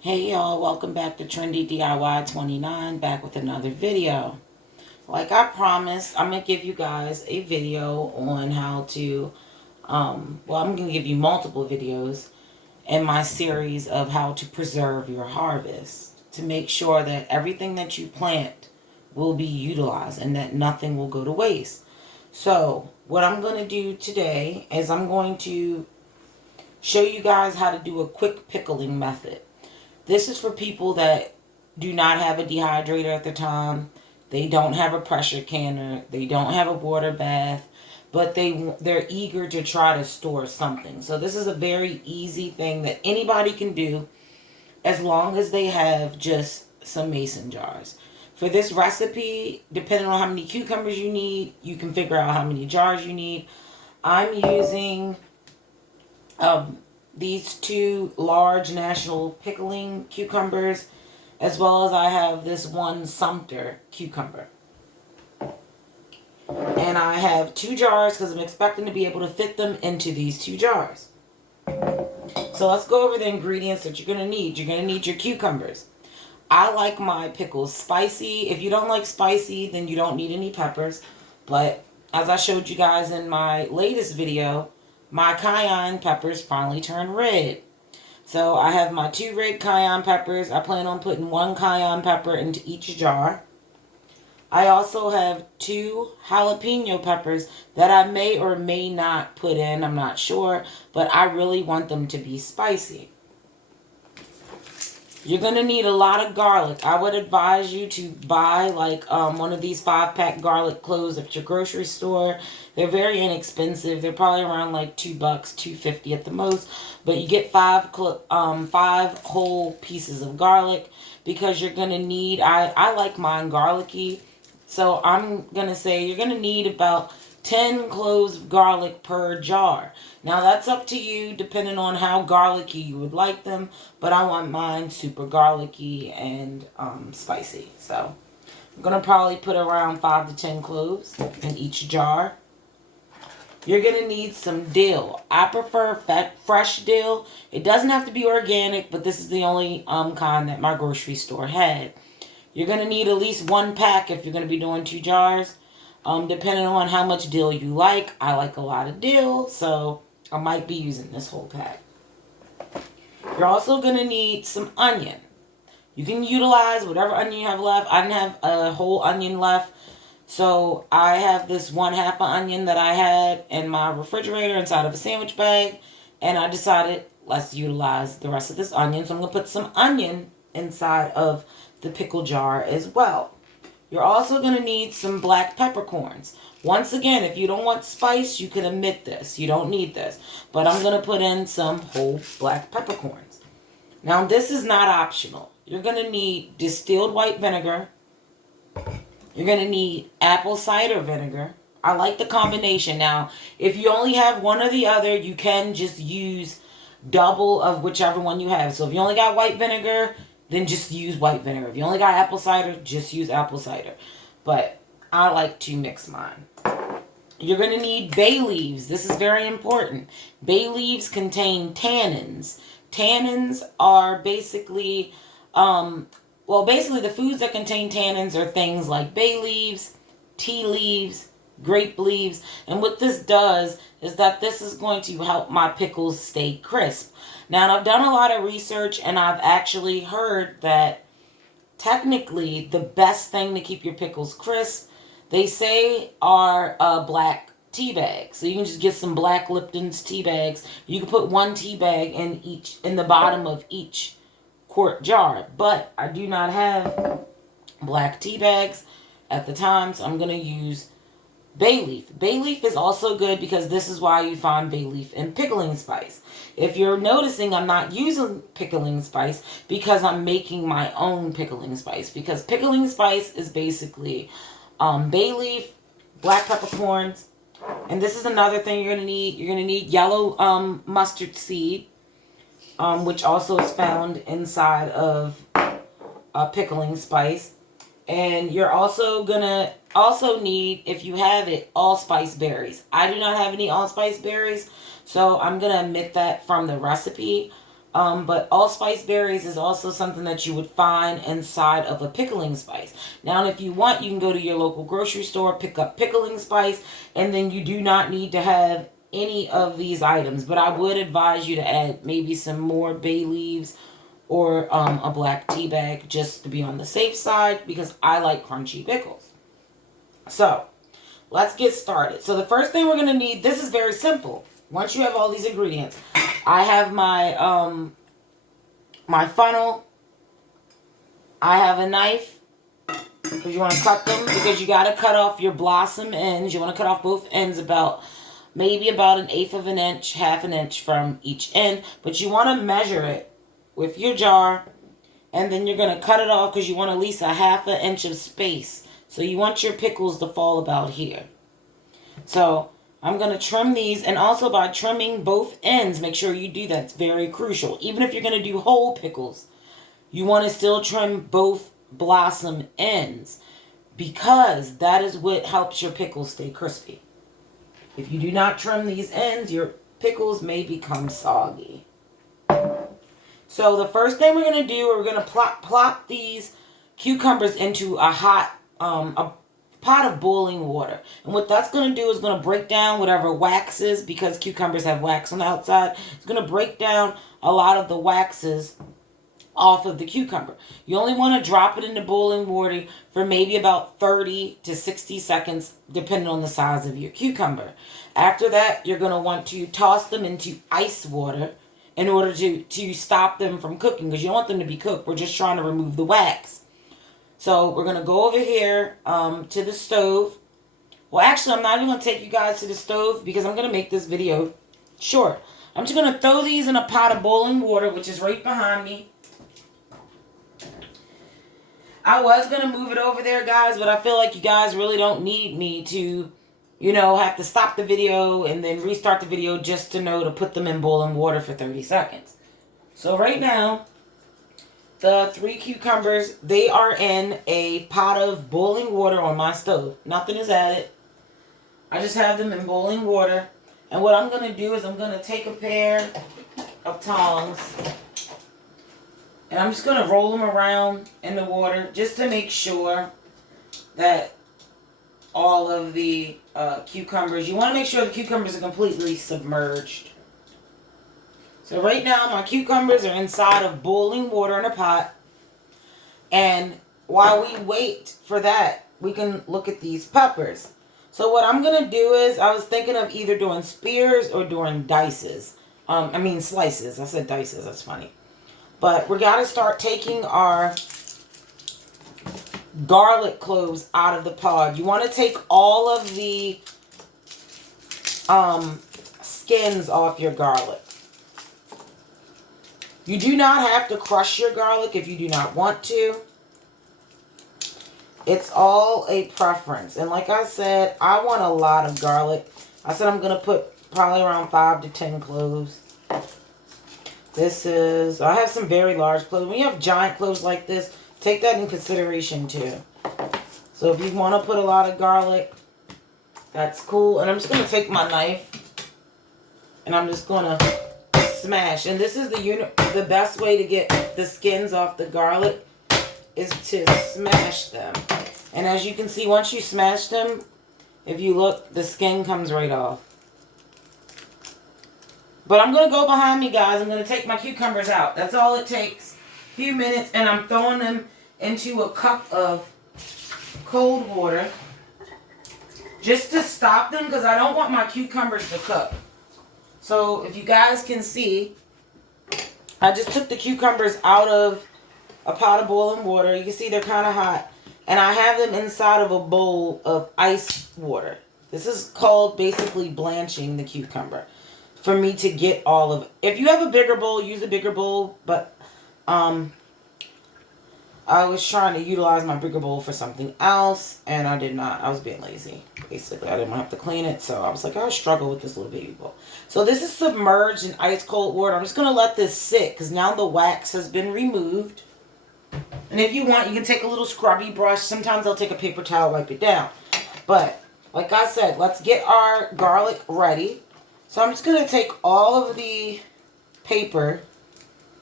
Hey y'all, welcome back to Trendy DIY 29, back with another video. Like I promised, I'm going to give you guys a video on how to, I'm going to give you multiple videos in my series of how to preserve your harvest to make sure that everything that you plant will be utilized and that nothing will go to waste. So what I'm going to do today is I'm going to show you guys how to do a quick pickling method. This is for people that do not have a dehydrator at the time. They don't have a pressure canner. They don't have a water bath. But they're eager to try to store something. So this is a very easy thing that anybody can do as long as they have just some mason jars. For this recipe, depending on how many cucumbers you need, you can figure out how many jars you need. I'm using these two large national pickling cucumbers, as well as I have this one Sumter cucumber. And I have 2 jars because I'm expecting to be able to fit them into these 2 jars. So let's go over the ingredients that you're going to need. You're going to need your cucumbers. I like my pickles spicy. If you don't like spicy, then you don't need any peppers. But as I showed you guys in my latest video, my cayenne peppers finally turned red. So I have my 2 red cayenne peppers. I plan on putting 1 cayenne pepper into each jar. I also have 2 jalapeno peppers that I may or may not put in. I'm not sure. But I really want them to be spicy. You're going to need a lot of garlic. I would advise you to buy like one of these 5-pack garlic cloves at your grocery store. They're very inexpensive. They're probably around like $2, $2.50 at the most. But you get 5 whole pieces of garlic because you're going to need, I like mine garlicky. So I'm going to say you're going to need about 10 cloves of garlic per jar. Now that's up to you depending on how garlicky you would like them, but I want mine super garlicky and spicy. So I'm going to probably put around 5 to 10 cloves in each jar. You're going to need some dill. I prefer fresh dill. It doesn't have to be organic, but this is the only kind that my grocery store had. You're going to need at least 1 pack if you're going to be doing 2 jars. Depending on how much dill you like. I like a lot of dill, so I might be using this whole pack. You're also going to need some onion. You can utilize whatever onion you have left. I didn't have a whole onion left, so I have this 1/2 onion that I had in my refrigerator inside of a sandwich bag, and I decided let's utilize the rest of this onion. So I'm going to put some onion inside of the pickle jar as well. You're also going to need some black peppercorns. Once again, if you don't want spice, you can omit this. You don't need this. But I'm going to put in some whole black peppercorns. Now, this is not optional. You're going to need distilled white vinegar. You're going to need apple cider vinegar. I like the combination. Now, if you only have one or the other, you can just use double of whichever one you have. So if you only got white vinegar, then just use white vinegar. If you only got apple cider, just use apple cider. But I like to mix mine. You're going to need bay leaves. This is very important. Bay leaves contain tannins. Tannins are basically, basically the foods that contain tannins are things like bay leaves, tea leaves, grape leaves. And what this does is that this is going to help my pickles stay crisp. Now, I've done a lot of research and I've actually heard that technically the best thing to keep your pickles crisp, they say, are black tea bags. So you can just get some black Lipton's tea bags. You can put 1 tea bag in the bottom of each quart jar. But I do not have black tea bags at the time, so I'm going to use bay leaf. Bay leaf is also good because this is why you find bay leaf in pickling spice. If you're noticing, I'm not using pickling spice because I'm making my own pickling spice. Because pickling spice is basically bay leaf, black peppercorns, and this is another thing you're going to need. You're going to need yellow mustard seed, which also is found inside of pickling spice. And you're also going to need, if you have it, allspice berries. I do not have any allspice berries, so I'm going to omit that from the recipe. But allspice berries is also something that you would find inside of a pickling spice. Now, if you want, you can go to your local grocery store, pick up pickling spice, and then you do not need to have any of these items. But I would advise you to add maybe some more bay leaves or a black tea bag just to be on the safe side, because I like crunchy pickles. So, let's get started. So the first thing we're going to need, this is very simple. Once you have all these ingredients, I have my my funnel. I have a knife, because you want to cut them, because you got to cut off your blossom ends. You want to cut off both ends maybe about 1/8 of an inch, 1/2 an inch from each end. But you want to measure it with your jar, and then you're going to cut it off because you want at least 1/2 an inch of space. So you want your pickles to fall about here. So I'm going to trim these, and also by trimming both ends, make sure you do that. It's very crucial. Even if you're going to do whole pickles, you want to still trim both blossom ends, because that is what helps your pickles stay crispy. If you do not trim these ends, your pickles may become soggy. So the first thing we're going to do, we're going to plop these cucumbers into a hot a pot of boiling water. And what that's going to do is going to break down whatever waxes, because cucumbers have wax on the outside. It's going to break down a lot of the waxes off of the cucumber. You only want to drop it into boiling water for maybe about 30 to 60 seconds, depending on the size of your cucumber. After that, you're going to want to toss them into ice water in order to stop them from cooking, because you don't want them to be cooked. We're just trying to remove the wax. So we're going to go over here to the stove. Well, actually, I'm not even going to take you guys to the stove, because I'm going to make this video short. I'm just going to throw these in a pot of boiling water, which is right behind me. I was going to move it over there, guys, but I feel like you guys really don't need me to, have to stop the video and then restart the video just to know to put them in boiling water for 30 seconds. So right now, the 3 cucumbers, they are in a pot of boiling water on my stove. Nothing is added. I just have them in boiling water. And what I'm going to do is I'm going to take a pair of tongs, and I'm just going to roll them around in the water just to make sure that all of the cucumbers, you want to make sure the cucumbers are completely submerged. So right now my cucumbers are inside of boiling water in a pot. And while we wait for that, we can look at these peppers. So what I'm going to do is, I was thinking of either doing spears or doing slices. I said dices, that's funny. But we got to start taking our garlic cloves out of the pod. You want to take all of the skins off your garlic. You do not have to crush your garlic if you do not want to. It's all a preference. And like I said, I want a lot of garlic. I said I'm going to put probably around 5 to 10 cloves. I have some very large cloves. When you have giant cloves like this, take that in consideration too. So if you want to put a lot of garlic, that's cool. And I'm just going to take my knife, and I'm just going to smash. And this is the best way to get the skins off the garlic, is to smash them. And as you can see, once you smash them, if you look, the skin comes right off. But I'm going to go behind me, guys. I'm going to take my cucumbers out. That's all it takes. A few minutes, and I'm throwing them into a cup of cold water just to stop them, because I don't want my cucumbers to cook. So if you guys can see, I just took the cucumbers out of a pot of boiling water. You can see they're kind of hot. And I have them inside of a bowl of ice water. This is called basically blanching the cucumber, for me to get all of it. If you have a bigger bowl, use a bigger bowl. But I was trying to utilize my bigger bowl for something else, and I did not. I was being lazy, basically. I didn't have to clean it, so I was like, I'll struggle with this little baby bowl. So this is submerged in ice cold water. I'm just going to let this sit, because now the wax has been removed. And if you want, you can take a little scrubby brush. Sometimes I'll take a paper towel, wipe it down. But, like I said, let's get our garlic ready. So I'm just going to take all of the paper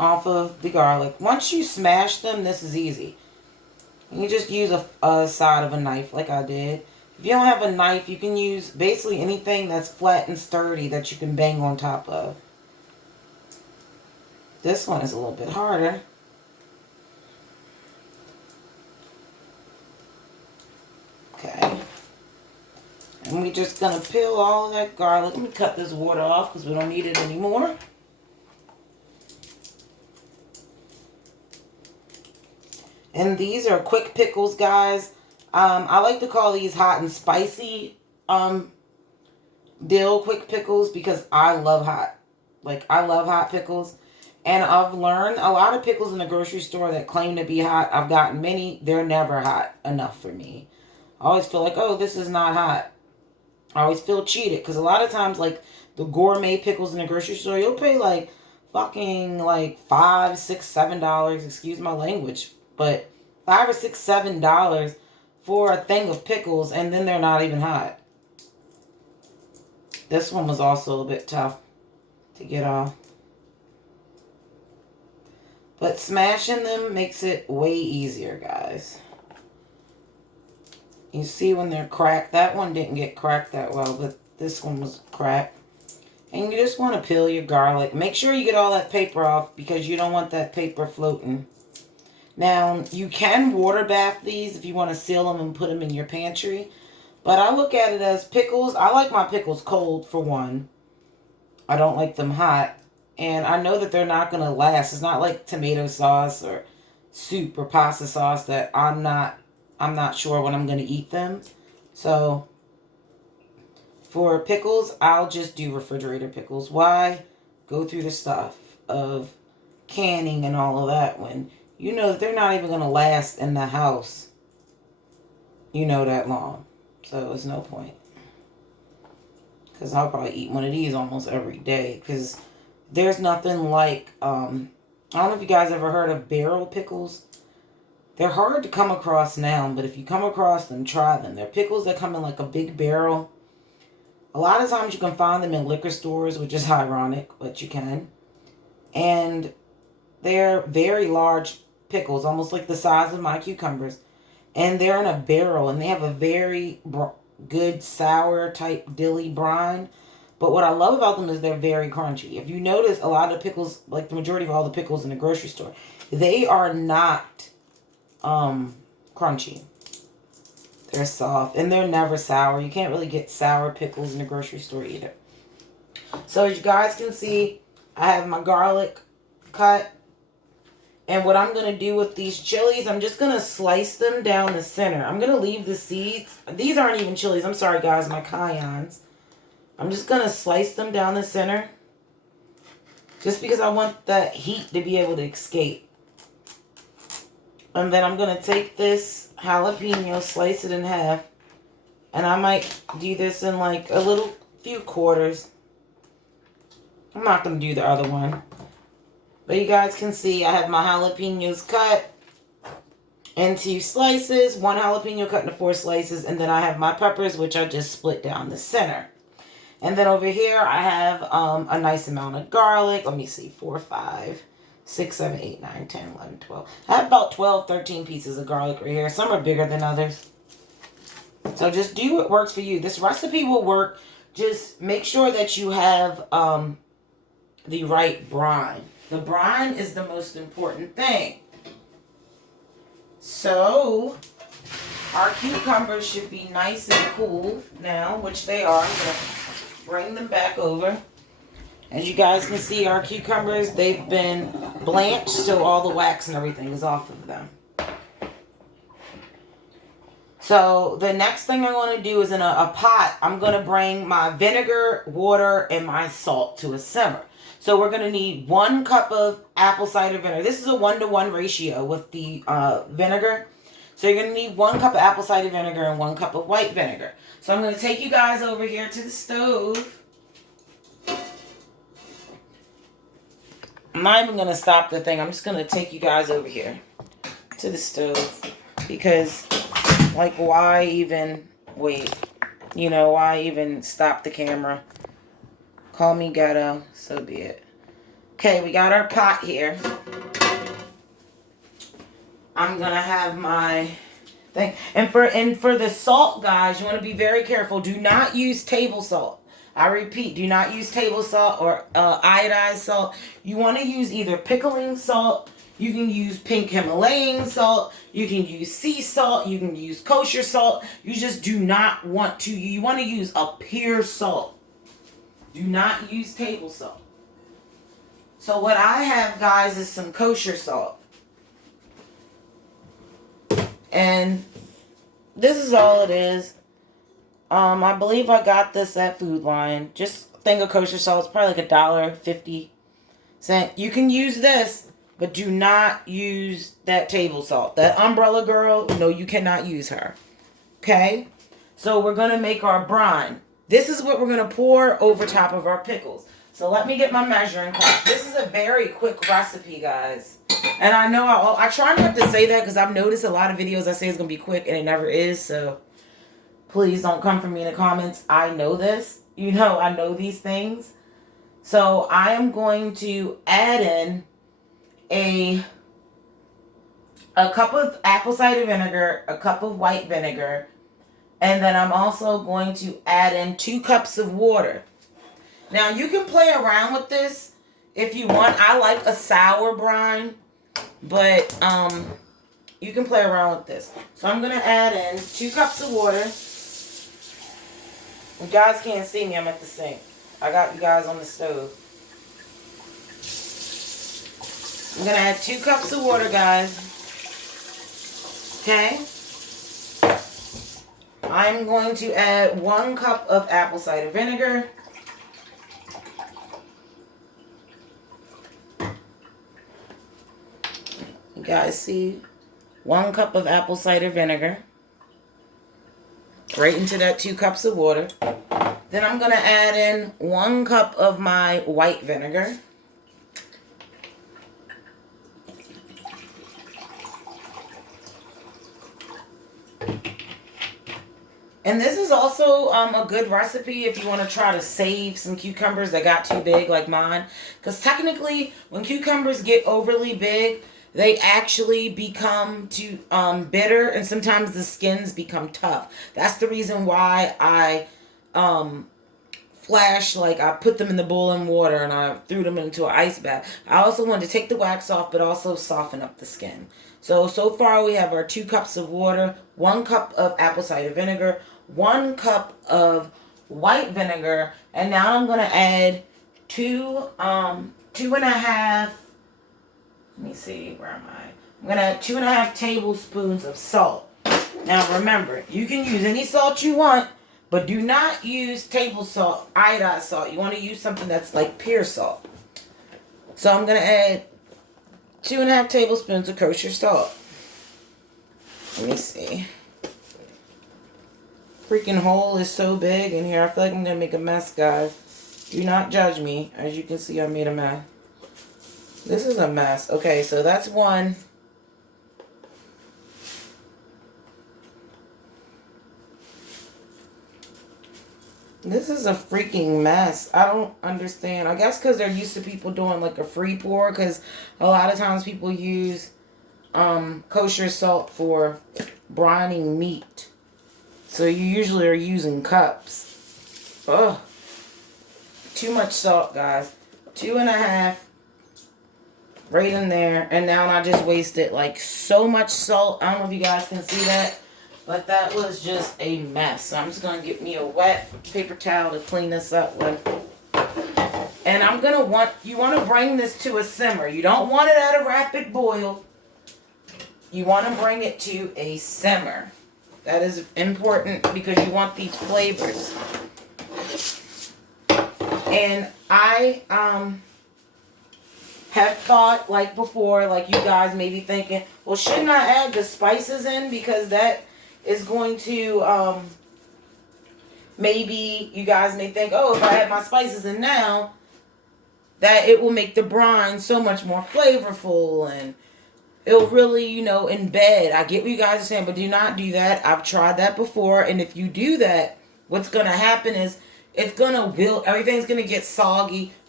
off of the garlic. Once you smash them, this is easy. You just use a side of a knife like I did. If you don't have a knife, you can use basically anything that's flat and sturdy that you can bang on top of. This one is a little bit harder. Okay. And we're just going to peel all of that garlic. Let me cut this water off because we don't need it anymore. And these are quick pickles, guys. I like to call these hot and spicy dill quick pickles because I love hot. Like, I love hot pickles. And I've learned a lot of pickles in the grocery store that claim to be hot. I've gotten many. They're never hot enough for me. I always feel like, oh, this is not hot. I always feel cheated. Because a lot of times, like, the gourmet pickles in the grocery store, you'll pay, like, fucking, like, $5, $6, $7. Excuse my language. But $5 or $6, $7 for a thing of pickles. And then they're not even hot. This one was also a bit tough to get off. But smashing them makes it way easier, guys. You see when they're cracked. That one didn't get cracked that well, but this one was cracked. And you just want to peel your garlic. Make sure you get all that paper off because you don't want that paper floating. Now, you can water bath these if you want to seal them and put them in your pantry. But I look at it as pickles. I like my pickles cold, for one. I don't like them hot. And I know that they're not going to last. It's not like tomato sauce or soup or pasta sauce that I'm not sure when I'm going to eat them. So, for pickles, I'll just do refrigerator pickles. Why go through the stuff of canning and all of that when you know that they're not even going to last in the house, that long. So, it's no point. Because I'll probably eat one of these almost every day. Because there's nothing like, I don't know if you guys ever heard of barrel pickles. They're hard to come across now, but if you come across them, try them. They're pickles that come in like a big barrel. A lot of times you can find them in liquor stores, which is ironic, but you can. And they're very large pickles, almost like the size of my cucumbers. And they're in a barrel, and they have a very good sour type dilly brine. But what I love about them is they're very crunchy. If you notice, a lot of pickles, like the majority of all the pickles in the grocery store, they are not crunchy. They're soft, and they're never sour. You can't really get sour pickles in the grocery store either. So as you guys can see, I have my garlic cut. And what I'm going to do with these chilies, I'm just going to slice them down the center. I'm going to leave the seeds. These aren't even chilies. I'm sorry, guys, my cayennes. I'm just going to slice them down the center. Just because I want that heat to be able to escape. And then I'm going to take this jalapeno, slice it in half. And I might do this in like a little few quarters. I'm not going to do the other one. But you guys can see I have my jalapenos cut into slices. One jalapeno cut into 4 slices. And then I have my peppers, which I just split down the center. And then over here I have a nice amount of garlic. Let me see. 4, 5, 6, 7, 8, 9, 10, 11, 12. I have about 12, 13 pieces of garlic right here. Some are bigger than others. So just do what works for you. This recipe will work. Just make sure that you have the right brine. The brine is the most important thing. So, our cucumbers should be nice and cool now, which they are. I'm going to bring them back over. As you guys can see, our cucumbers, they've been blanched, so all the wax and everything is off of them. So, the next thing I'm going to do is in a pot, I'm going to bring my vinegar, water, and my salt to a simmer. So we're going to need 1 cup of apple cider vinegar. This is a 1-to-1 ratio with the vinegar. So you're going to need 1 cup of apple cider vinegar and 1 cup of white vinegar. So I'm going to take you guys over here to the stove. I'm not even going to stop the thing. I'm just going to take you guys over here to the stove. Because, like, why even wait? Why even stop the camera? Call me ghetto, so be it. Okay, we got our pot here. I'm going to have my thing. And for the salt, guys, you want to be very careful. Do not use table salt. I repeat, do not use table salt or iodized salt. You want to use either pickling salt. You can use pink Himalayan salt. You can use sea salt. You can use kosher salt. You just do not want to. You want to use a pure salt. Do not use table salt. So what I have, guys, is some kosher salt. And this is all it is. I believe I got this at Food Lion. Just thing of kosher salt. It's probably like $1.50. You can use this, but do not use that table salt. That umbrella girl, no, you cannot use her. Okay? So we're going to make our brine. This is what we're going to pour over top of our pickles. So let me get my measuring cup. This is a very quick recipe, guys. And I know I try not to say that because I've noticed a lot of videos I say it's going to be quick and it never is. So please don't come for me in the comments. I know this. You know, I know these things. So I am going to add in a cup of apple cider vinegar, a cup of white vinegar, and then I'm also going to add in 2 cups of water. Now, you can play around with this if you want. I like a sour brine, but you can play around with this. So I'm going to add in 2 cups of water. You guys can't see me. I'm at the sink. I got you guys on the stove. I'm going to add 2 cups of water, guys. Okay? I'm going to add 1 cup of apple cider vinegar. You guys see? 1 cup of apple cider vinegar. Right into that 2 cups of water. Then I'm going to add in 1 cup of my white vinegar. And this is also a good recipe if you want to try to save some cucumbers that got too big like mine. Because technically, when cucumbers get overly big, they actually become too bitter, and sometimes the skins become tough. That's the reason why I I put them in the boiling water and I threw them into an ice bath. I also wanted to take the wax off, but also soften up the skin. So far we have our 2 cups of water, 1 cup of apple cider vinegar, 1 cup of white vinegar, and now I'm going to add 2.5. Let me see, where am I? I'm going to add 2.5 tablespoons of salt. Now remember, you can use any salt you want, but do not use table salt, iodized salt. You want to use something that's like pure salt. So I'm going to add 2.5 tablespoons of kosher salt. Let me see. Freaking hole is so big in here. I feel like I'm going to make a mess, guys. Do not judge me. As you can see, I made a mess. This is a mess. Okay, so that's 1. This is a freaking mess. I don't understand. I guess because they're used to people doing like a free pour, because a lot of times people use kosher salt for brining meat. So you usually are using cups. Ugh. Too much salt, guys. 2.5 right in there. And now I just wasted like so much salt. I don't know if you guys can see that, but that was just a mess. So I'm just going to get me a wet paper towel to clean this up with. And you want to bring this to a simmer. You don't want it at a rapid boil. You want to bring it to a simmer. That is important because you want these flavors. And I have thought, like before, like you guys may be thinking, well, shouldn't I add the spices in? Because that is going to, maybe you guys may think, oh, if I add my spices in now, that it will make the brine so much more flavorful and it'll really, embed. I get what you guys are saying, but do not do that. I've tried that before, and if you do that, what's going to happen is it's going to wilt. Everything's going to get soggy.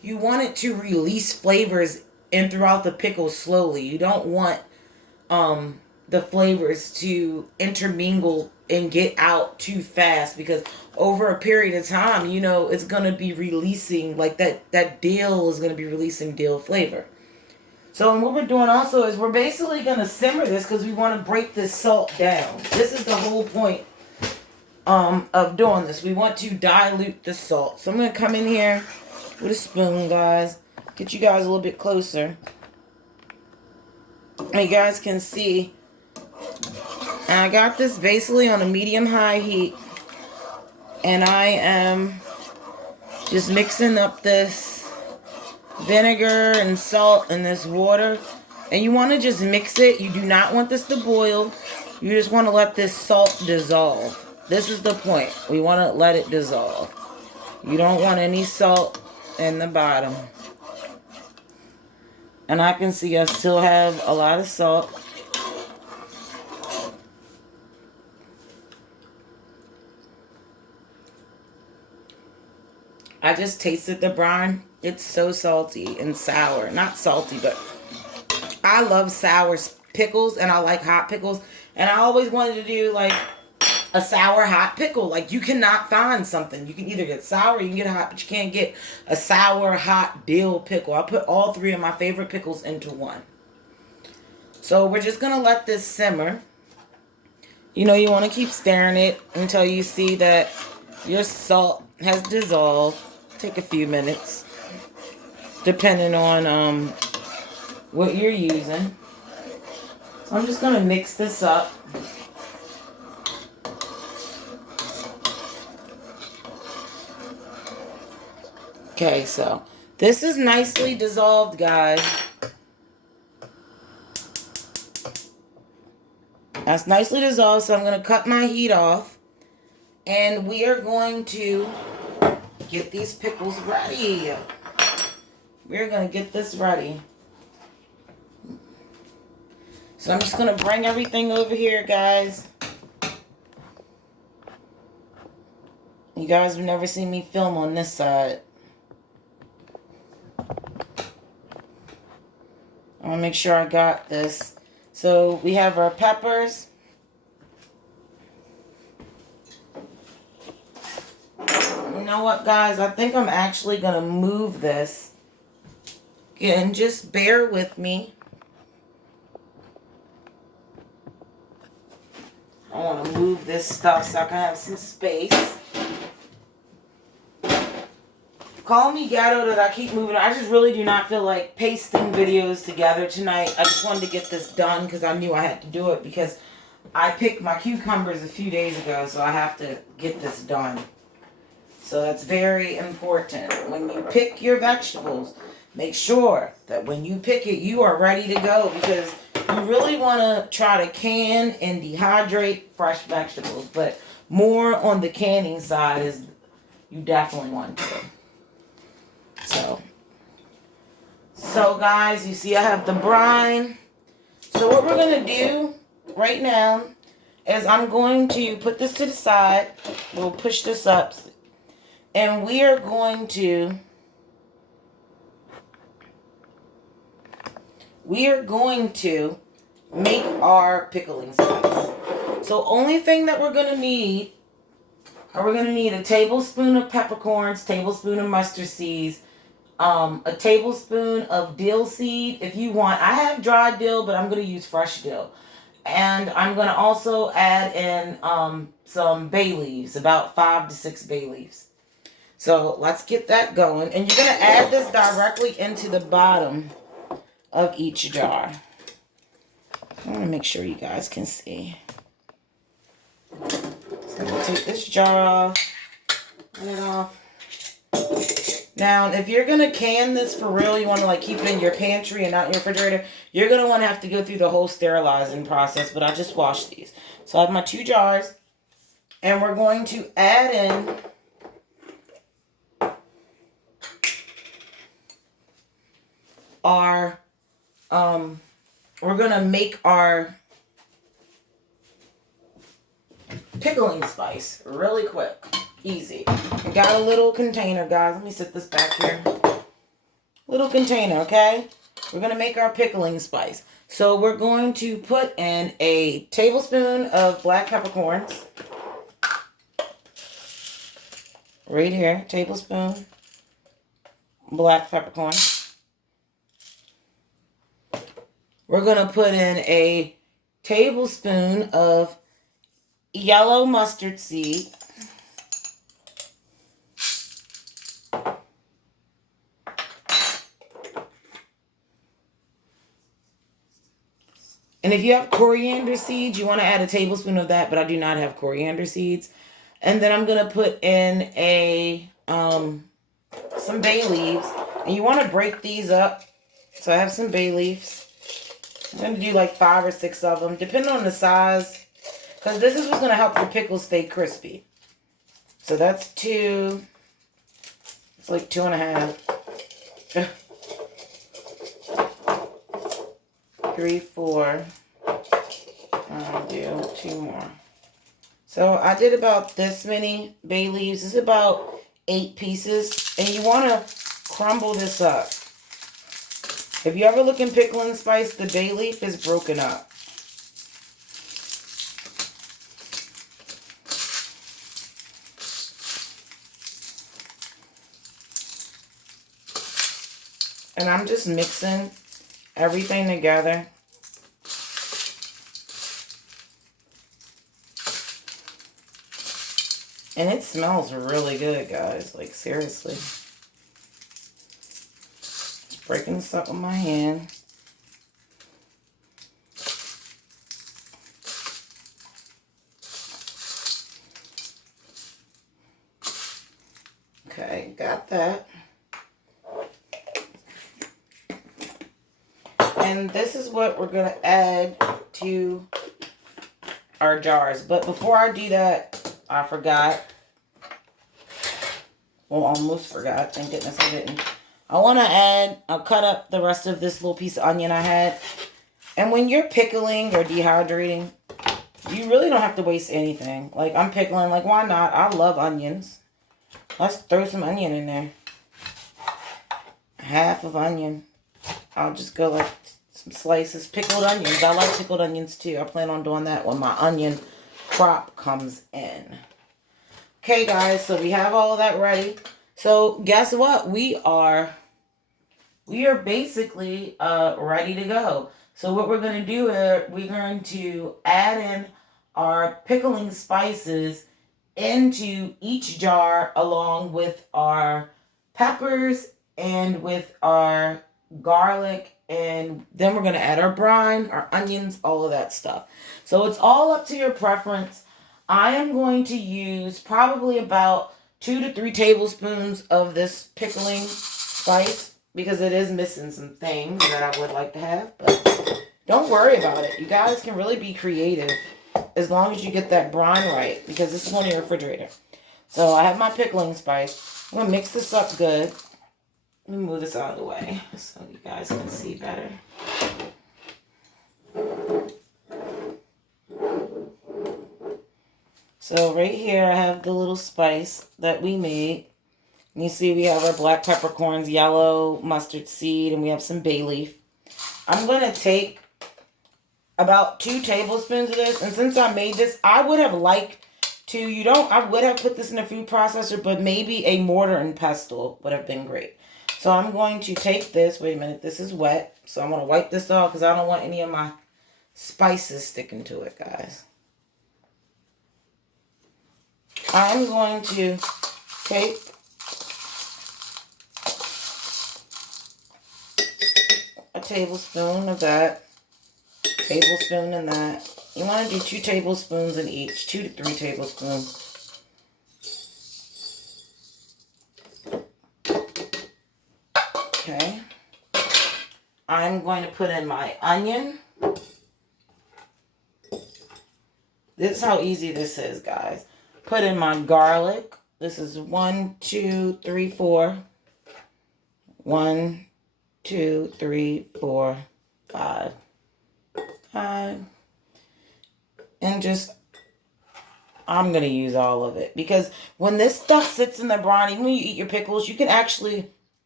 you want it to release flavors in throughout the pickle slowly. You don't want the flavors to intermingle and get out too fast, because over a period of time, you know, it's going to be releasing, like that dill is going to be releasing dill flavor. So what we're doing also is we're basically going to simmer this because we want to break this salt down. This is the whole point of doing this. We want to dilute the salt. So I'm going to come in here with a spoon, guys. Get you guys a little bit closer. And you guys can see, and I got this basically on a medium-high heat. And I am just mixing up this vinegar and salt and this water. And you want to just mix it. You do not want this to boil. You just want to let this salt dissolve. This is the point. We want to let it dissolve. You don't want any salt in the bottom. And I can see I still have a lot of salt. I just tasted the brine. It's so salty and sour. Not salty, but I love sour pickles, and I like hot pickles. And I always wanted to do like a sour hot pickle. Like, you cannot find something. You can either get sour, you can get hot, but you can't get a sour hot dill pickle. I put all three of my favorite pickles into one. So we're just going to let this simmer. You know, you want to keep stirring it until you see that your salt has dissolved. Take a few minutes, depending on what you're using. So I'm just going to mix this up. Okay, so this is nicely dissolved, guys. That's nicely dissolved, so I'm going to cut my heat off. And we are going to get these pickles ready. We're going to get this ready. So I'm just going to bring everything over here, guys. You guys have never seen me film on this side. I want to make sure I got this. So we have our peppers. You know what, guys? I think I'm actually going to move this. Again, just bear with me. I want to move this stuff so I can have some space. Call me ghetto that I keep moving. I just really do not feel like pasting videos together tonight. I just wanted to get this done because I knew I had to do it, because I picked my cucumbers a few days ago, so I have to get this done. So that's very important. When you pick your vegetables, make sure that when you pick it, you are ready to go, because you really want to try to can and dehydrate fresh vegetables. But more on the canning side is you definitely want to. So guys, you see I have the brine. So what we're going to do right now is I'm going to put this to the side. We'll push this up. And we are going to make our pickling spice. So only thing that we're going to need, a tablespoon of peppercorns, tablespoon of mustard seeds, a tablespoon of dill seed if you want. I have dried dill, but I'm going to use fresh dill. And I'm going to also add in some bay leaves, about 5 to 6 bay leaves. So let's get that going. And you're going to add this directly into the bottom of each jar. I want to make sure you guys can see. So I'm going to take this jar off. Run it off. Now, if you're going to can this for real, you want to like keep it in your pantry and not in your refrigerator, you're going to want to have to go through the whole sterilizing process, but I just washed these. So I have my 2 jars, and we're going to add in our, we're going to make our pickling spice really quick. Easy. I got a little container, guys. Let me set this back here. little container, okay? We're going to make our pickling spice. So we're going to put in a tablespoon of black peppercorns. Right here, tablespoon black peppercorn. We're going to put in a tablespoon of yellow mustard seed. And if you have coriander seeds, you want to add a tablespoon of that, but I do not have coriander seeds. And then I'm going to put in some bay leaves. And you want to break these up. So I have some bay leaves. I'm going to do like 5 or 6 of them, depending on the size. Because this is what's going to help your pickles stay crispy. So that's 2. It's like 2.5. 3, 4. I'll do 2 more. So I did about this many bay leaves. This is about 8 pieces. And you want to crumble this up. If you ever look in Pickling Spice, the bay leaf is broken up. And I'm just mixing everything together. And it smells really good, guys. Like, seriously. Just breaking this up with my hand. Okay, got that. And this is what we're going to add to our jars. But before I do that, I forgot. Well, almost forgot. Thank goodness I didn't. I'll cut up the rest of this little piece of onion I had. And when you're pickling or dehydrating, you really don't have to waste anything. Like, I'm pickling. Like, why not? I love onions. Let's throw some onion in there. Half of onion. I'll just go like some slices. Pickled onions. I like pickled onions too. I plan on doing that when my onion crop comes in. Okay, guys. So we have all of that ready. So guess what? We are basically ready to go. So what we're going to do is we're going to add in our pickling spices into each jar along with our peppers and with our garlic, and then we're going to add our brine, our onions, all of that stuff. So it's all up to your preference. I am going to use probably about 2 to 3 tablespoons of this pickling spice because it is missing some things that I would like to have, but don't worry about it. You guys can really be creative as long as you get that brine right, because this is on your refrigerator. So I have my pickling spice. I'm going to mix this up good. Let me move this out of the way so you guys can see better. So right here I have the little spice that we made. And you see we have our black peppercorns, yellow mustard seed, and we have some bay leaf. I'm going to take about 2 tablespoons of this. And since I made this, I would have liked to, I would have put this in a food processor, but maybe a mortar and pestle would have been great. So I'm going to take this. Wait a minute. This is wet. So I'm going to wipe this off because I don't want any of my spices sticking to it, guys. I'm going to take a tablespoon of that. Tablespoon and that. You want to do 2 tablespoons in each. 2 to 3 tablespoons. Okay. I'm going to put in my onion. This is how easy this is, guys. Put in my garlic. This is 1, 2, 3, 4. 1, 2, 3, 4, 5. 5. And just, I'm going to use all of it. Because when this stuff sits in the brine, even when you eat your pickles, you can actually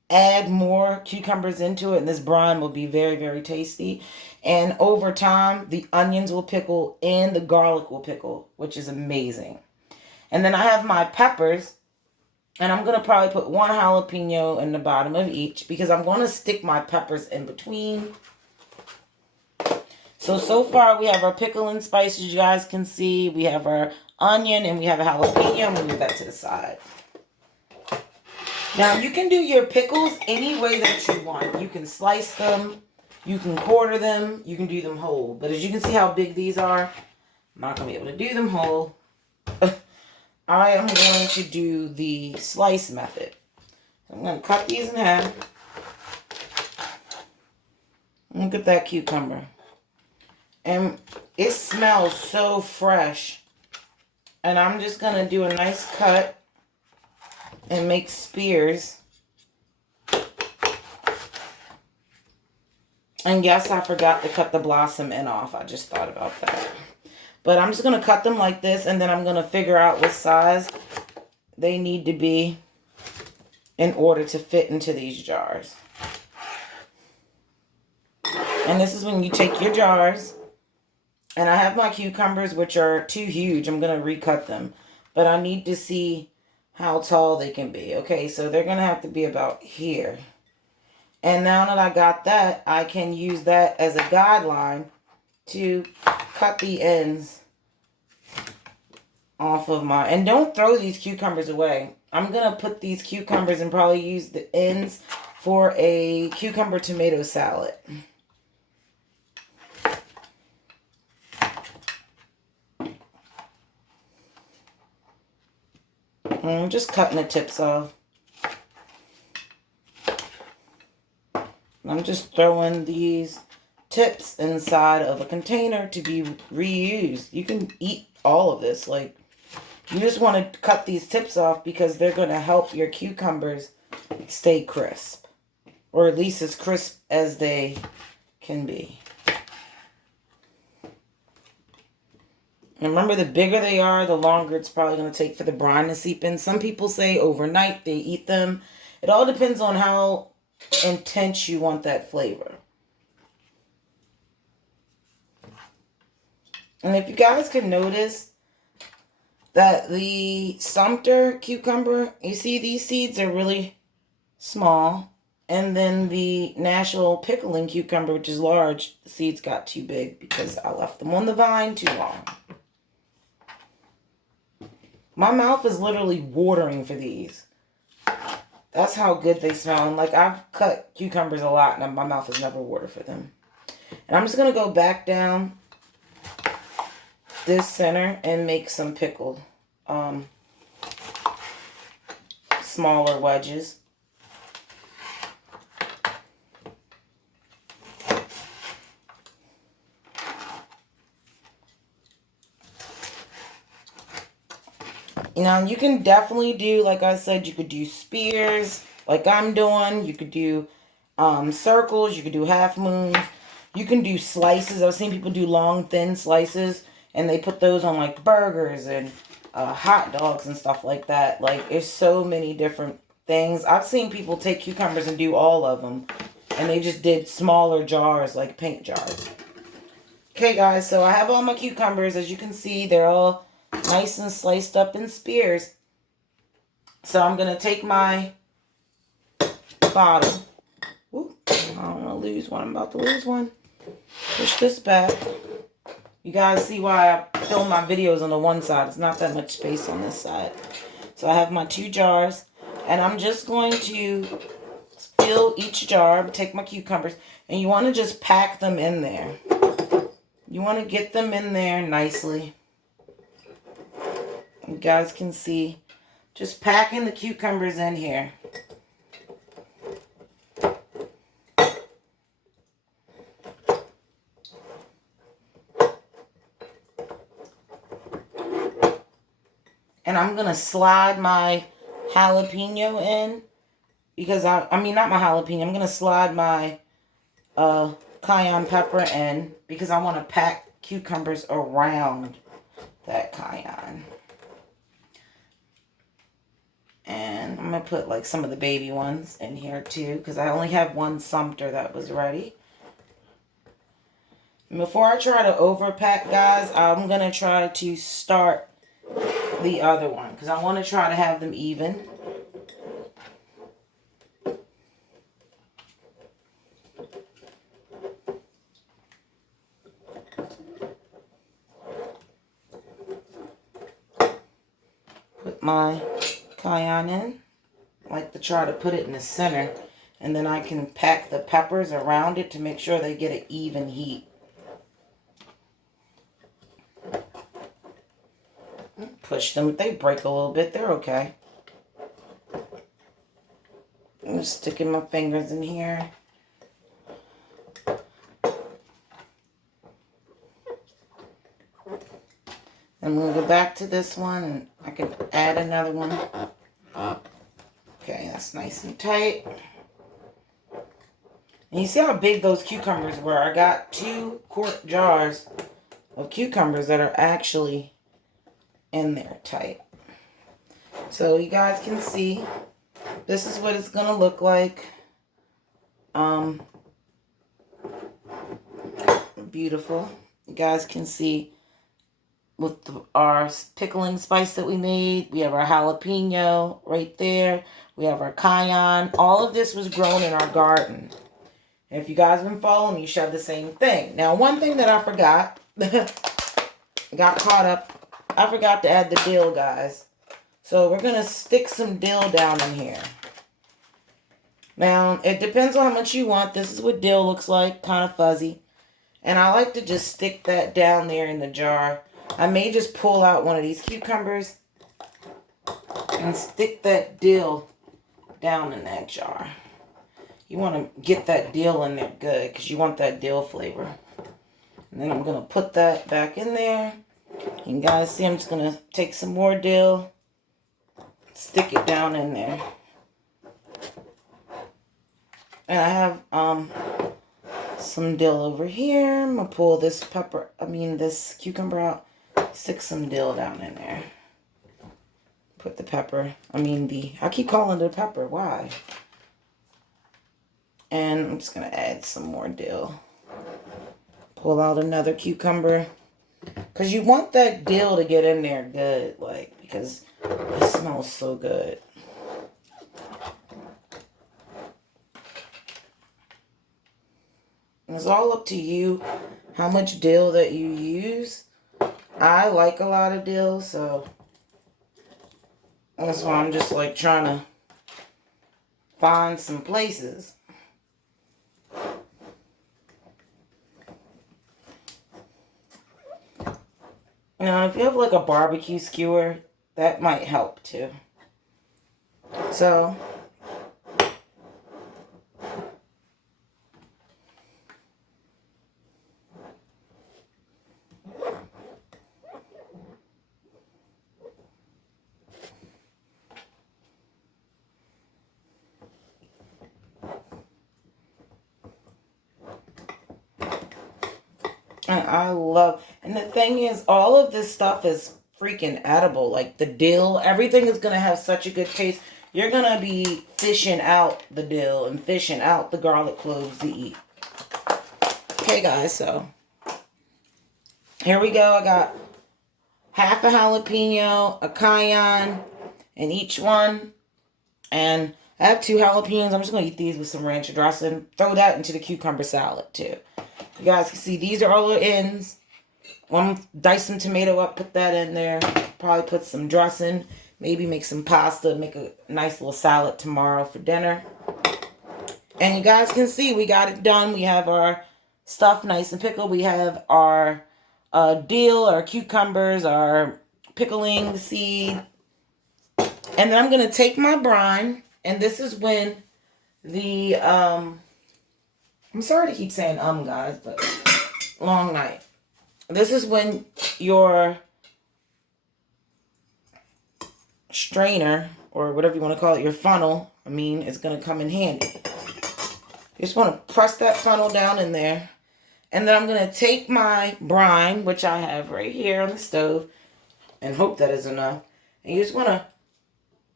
add more cucumbers into it, and this brine will be very, very tasty. And over time, the onions will pickle and the garlic will pickle, which is amazing. And then I have my peppers, and I'm going to probably put one jalapeno in the bottom of each because I'm going to stick my peppers in between. So far we have our pickling spice, as you guys can see. We have our onion and we have a jalapeno. I'm going to move that to the side. Now, you can do your pickles any way that you want. You can slice them, you can quarter them, you can do them whole. But as you can see how big these are, I'm not going to be able to do them whole. I am going to do the slice method. I'm going to cut these in half. Look at that cucumber. And it smells so fresh. And I'm just going to do a nice cut and make spears. And yes, I forgot to cut the blossom end off. I just thought about that. But I'm just going to cut them like this, and then I'm going to figure out what size they need to be in order to fit into these jars. And this is when you take your jars, and I have my cucumbers, which are too huge. I'm going to recut them. But I need to see how tall they can be. Okay, so they're going to have to be about here. And now that I got that, I can use that as a guideline to cut the ends off of my... And don't throw these cucumbers away. I'm going to put these cucumbers and probably use the ends for a cucumber tomato salad. I'm just cutting the tips off. I'm just throwing these tips inside of a container to be reused. You can eat all of this. Like, you just want to cut these tips off because they're going to help your cucumbers stay crisp. Or at least as crisp as they can be. And remember, the bigger they are, the longer it's probably going to take for the brine to seep in. Some people say overnight they eat them. It all depends on how intense you want that flavor. And if you guys can notice that the Sumter cucumber, you see these seeds are really small. And then the National Pickling Cucumber, which is large, the seeds got too big because I left them on the vine too long. My mouth is literally watering for these. That's how good they smell. And like, I've cut cucumbers a lot and my mouth has never watered for them. And I'm just going to go back down this center and make some pickled smaller wedges. You know, you can definitely do, like I said, you could do spears, like I'm doing. You could do circles. You could do half moons. You can do slices. I've seen people do long, thin slices, and they put those on, like, burgers and hot dogs and stuff like that. Like, there's so many different things. I've seen people take cucumbers and do all of them, and they just did smaller jars, like paint jars. Okay, guys, so I have all my cucumbers. As you can see, they're all nice and sliced up in spears. So I'm going to take my bottle. Ooh, I don't want to lose one. I'm about to lose one. Push this back. You guys see why I film my videos on the one side. It's not that much space on this side. So I have my 2 jars. And I'm just going to fill each jar. Take my cucumbers. And you want to just pack them in there. You want to get them in there nicely. You guys can see, just packing the cucumbers in here. And I'm going to slide my jalapeno in. Because, I mean, not my jalapeno. I'm going to slide my cayenne pepper in. Because I want to pack cucumbers around that cayenne. And I'm going to put like some of the baby ones in here too, because I only have one Sumter that was ready. And before I try to overpack, guys, I'm going to try to start the other one, because I want to try to have them even. Put my cayenne in. I like to try to put it in the center, and then I can pack the peppers around it to make sure they get an even heat. Push them. If they break a little bit, they're okay. I'm just sticking my fingers in here. I'm going to go back to this one, and I can add another one. Okay, that's nice and tight. And you see how big those cucumbers were? I got 2 quart jars of cucumbers that are actually in there tight. So you guys can see, this is what it's going to look like. Beautiful. You guys can see with our pickling spice that we made. We have our jalapeno right there. We have our cayenne. All of this was grown in our garden. And if you guys have been following me, you should have the same thing. Now, one thing that I forgot, got caught up, I forgot to add the dill, guys. So we're going to stick some dill down in here. Now, it depends on how much you want. This is what dill looks like, kind of fuzzy. And I like to just stick that down there in the jar. I may just pull out one of these cucumbers and stick that dill down in that jar. You want to get that dill in there good, because you want that dill flavor. And then I'm going to put that back in there. You guys see, I'm just going to take some more dill, stick it down in there. And I have some dill over here. I'm going to pull this this cucumber out, stick some dill down in there. Put the pepper, I keep calling it a pepper, why? And I'm just going to add some more dill. Pull out another cucumber. Because you want that dill to get in there good, because it smells so good. And it's all up to you how much dill that you use. I like a lot of dill, so that's why I'm just trying to find some places. Now, if you have a barbecue skewer, that might help too. So, and the thing is, all of this stuff is freaking edible. The dill, everything is going to have such a good taste. You're going to be fishing out the dill and fishing out the garlic cloves to eat. Okay, guys, so here we go. I got half a jalapeno, a cayenne in each one. And I have 2 jalapenos. I'm just going to eat these with some ranch dressing. Throw that into the cucumber salad, too. You guys can see these are all the ends. One, dice some tomato up, put that in there. Probably put some dressing. Maybe make some pasta. Make a nice little salad tomorrow for dinner. And you guys can see we got it done. We have our stuff nice and pickled. We have our dill, our cucumbers, our pickling seed. And then I'm going to take my brine. And this is when the... I'm sorry to keep saying guys, but long night. This is when your strainer, or whatever you want to call it, your funnel, is going to come in handy. You just want to press that funnel down in there. And then I'm going to take my brine, which I have right here on the stove, and hope that is enough. And you just want to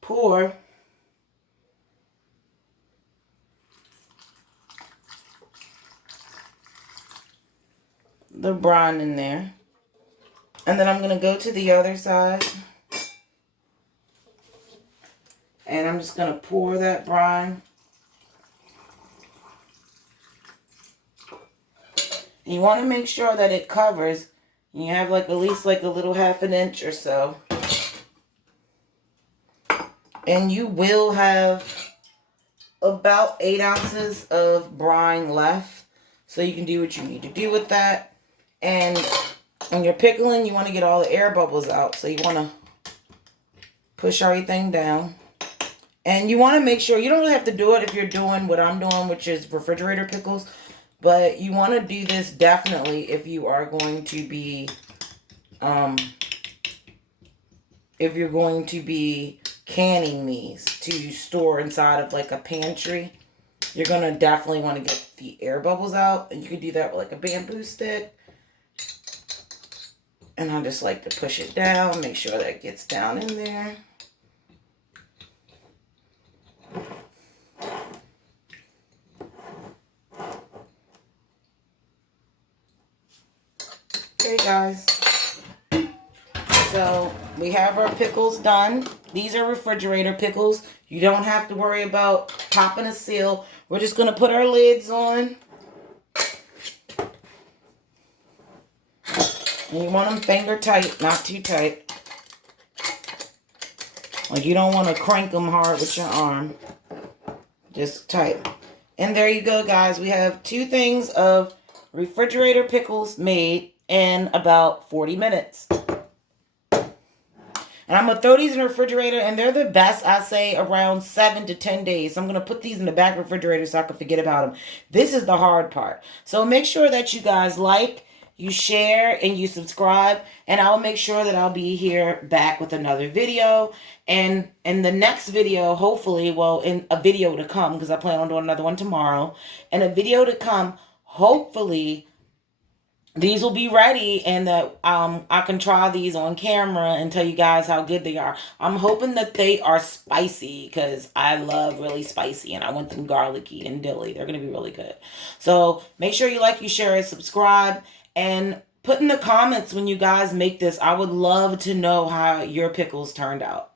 pour the brine in there. And then I'm going to go to the other side. And I'm just going to pour that brine. And you want to make sure that it covers. You have like at least like a little half an inch or so. And you will have about 8 ounces of brine left. So you can do what you need to do with that. And when you're pickling, you want to get all the air bubbles out. So you want to push everything down. And you want to make sure, you don't really have to do it if you're doing what I'm doing, which is refrigerator pickles. But you want to do this definitely if you are going to be, canning these to store inside of like a pantry. You're going to definitely want to get the air bubbles out. And you can do that with like a bamboo stick. And I just like to push it down, make sure that it gets down in there. Okay, guys. So we have our pickles done. These are refrigerator pickles. You don't have to worry about popping a seal. We're just going to put our lids on. And you want them finger tight, not too tight. Like you don't want to crank them hard with your arm. Just tight. And there you go, guys. We have 2 things of refrigerator pickles made in about 40 minutes. And I'm going to throw these in the refrigerator, and they're the best, I say, around 7 to 10 days. So I'm going to put these in the back refrigerator so I can forget about them. This is the hard part. So make sure that you guys like, you share, and you subscribe. And I'll make sure that I'll be here back with another video. And in the next video, hopefully, well, in a video to come, because I plan on doing another one tomorrow. And a video to come, hopefully, these will be ready and that I can try these on camera and tell you guys how good they are. I'm hoping that they are spicy because I love really spicy and I want them garlicky and dilly. They're going to be really good. So make sure you like, you share, and subscribe. And put in the comments when you guys make this. I would love to know how your pickles turned out.